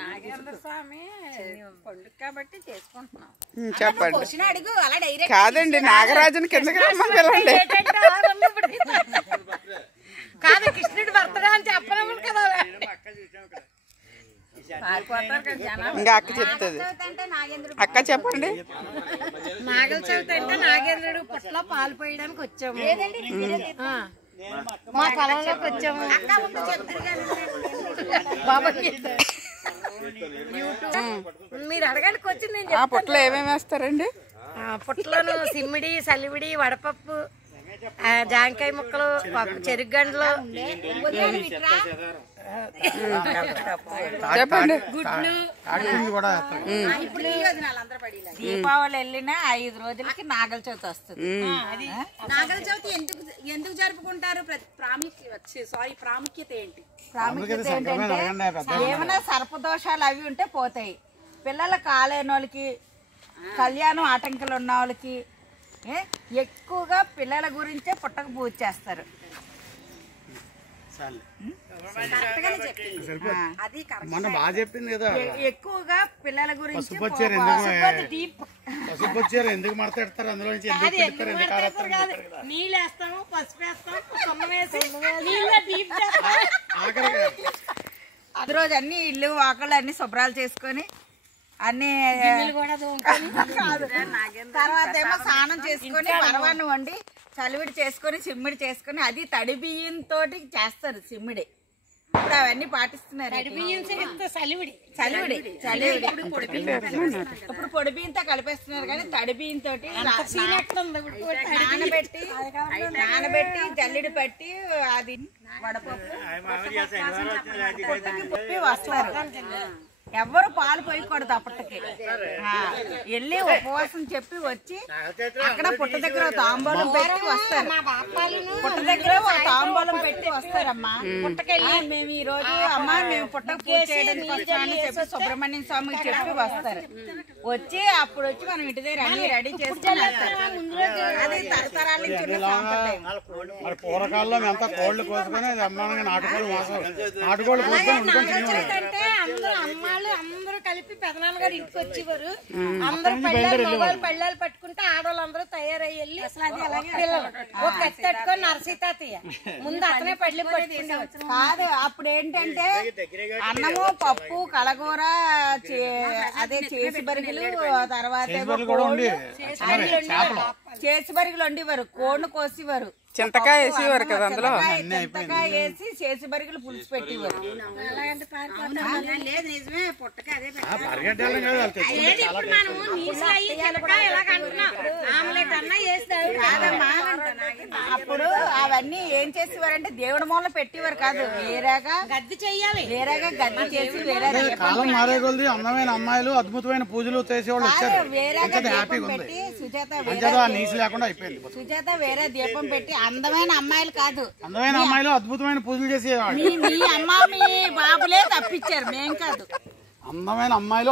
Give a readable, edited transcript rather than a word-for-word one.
నాగేంద్ర స్వామి పండుగ కాబట్టి చేసుకుంటున్నాం. చెప్పండి. కాదండి, నాగరాజుని కిందకి రమ్మని కాదు, కృష్ణుడి బర్త్డే అని చెప్పలేము కదా. ఇంకా అక్క చెప్తుంది. అక్క చెప్పండి. నాగల చవితి అంటే నాగేంద్రుడు పుట్టలో పాలు పోయడానికి వచ్చాము, మా పొలంలోకి వచ్చాము. మీరు అడగడానికి వచ్చింది. పుట్టలో ఏమేమి వేస్తారండి? పుట్టలోను సిమ్మిడి, సలివిడి, వడపప్పు, జాంకాయ ముక్కలు, చెరుగండ్లు, చెప్పండి. గుడ్లు. దీపావళి వెళ్ళిన 5 రోజులకి నాగల చవితి వస్తుంది. నాగల చవితి ఎందుకు జరుపుకుంటారు? ప్రాముఖ్యత ఏంటి? ప్రాముఖ్యత ఏంటంటే ఏమైనా సర్పదోషాలు అవి ఉంటే పోతాయి. పిల్లలు కాలేని వాళ్ళకి, కళ్యాణం ఆటంకాలు ఉన్న వాళ్ళకి ఎక్కువగా పిల్లల గురించే పుట్టక పూజ చేస్తారు. బాగా చెప్పింది కదా. ఎక్కువగా పిల్లల గురించి పసుపొచ్చారు ఎందుకు మడతారు, అందులో నుంచి నీళ్ళు వేస్తాము, పసుపు వేస్తాము, అది రోజు అన్ని ఇల్లు వాకళ్ళు అన్ని శుభ్రాలు చేసుకొని అన్ని తర్వాత ఏమో స్నానం చేసుకొని పరవాన్ని వండి చలివిడి చేసుకొని సిమ్మిడి చేసుకొని అది తడి బియ్యంతో చేస్తారు సిమ్మిడి. ఇప్పుడు అవన్నీ పాటిస్తున్నారు. ఇప్పుడు పొడి బియ్యంతో కలిపేస్తున్నారు కానీ తడి బియ్యంతో నానబెట్టి జల్లిడి పట్టి అది వడపప్పు పుట్టకి వస్తారు. ఎవ్వరు పాలు పోయకూడదు అప్పటికి. వెళ్ళి ఉపవాసం చెప్పి వచ్చి అక్కడ పుట్ట దగ్గర తాంబూలం పెట్టి వస్తారు. పుట్ట దగ్గర తాంబూలం పెట్టి వస్తారమ్మా. పుట్టకెళ్ళి మేము ఈ రోజు అమ్మ మేము పుట్టకు పూజ చేయడానికి వచ్చామని చెప్పి సుబ్రహ్మణ్యం స్వామికి చెప్పి వస్తారు. వచ్చి అప్పుడు వచ్చి మనం ఇంటి దగ్గర అన్ని రెడీ చేసుకుని అది తరతరాల నుంచి పూర్వకాలంలో అంతా కోళ్ళు కోసుకొని నాటుకోళ్ళు అందరూ కలిపి పెదనాన్న గారు ఇంటికి వచ్చేవారు. అందరూ మగవాళ్ళు పళ్ళాలు పట్టుకుంటే ఆడవాళ్ళు అందరూ తయారయ్యి వెళ్ళి పిల్లలు ఒక కత్తి తట్టుకొని నరసీతాతయ్య ముందు అతనే పళ్ళు పట్టుకునేవారు. కాదు, అప్పుడు ఏంటంటే అన్నము, పప్పు, కలగూర, అదే చేసి బరిగలు, తర్వాత చేసి బరిగలు వండేవారు. కోడిని కోసేవారు, చింతకాయ వేసేవారు కదా, అందులో చింతకాయ వేసి చేసి బరిగలు పులుసు పెట్టేవారు. అప్పుడు అవన్నీ ఏం చేసేవారంటే దేవుడి మూల పెట్టేవారు కాదు, వేరేగా గద్ది చెయ్యాలి, వేరేగా గద్ది చేసి వేరే కాలం మారే కొద్ది అందమైన అమ్మాయిలు అద్భుతమైన పూజలు చేసేవాళ్ళు వచ్చారు. వేరేగా దీపం పెట్టి సుజాత వేరే దీపం పెట్టి అందమైన అమ్మాయిలు కాదు, అందమైన అమ్మాయిలు అద్భుతమైన పూజలు చేసేవాళ్ళు. మీ అమ్మ మీ బాబులే తప్పించారు, మేం కాదు. అందమైన అమ్మాయిలు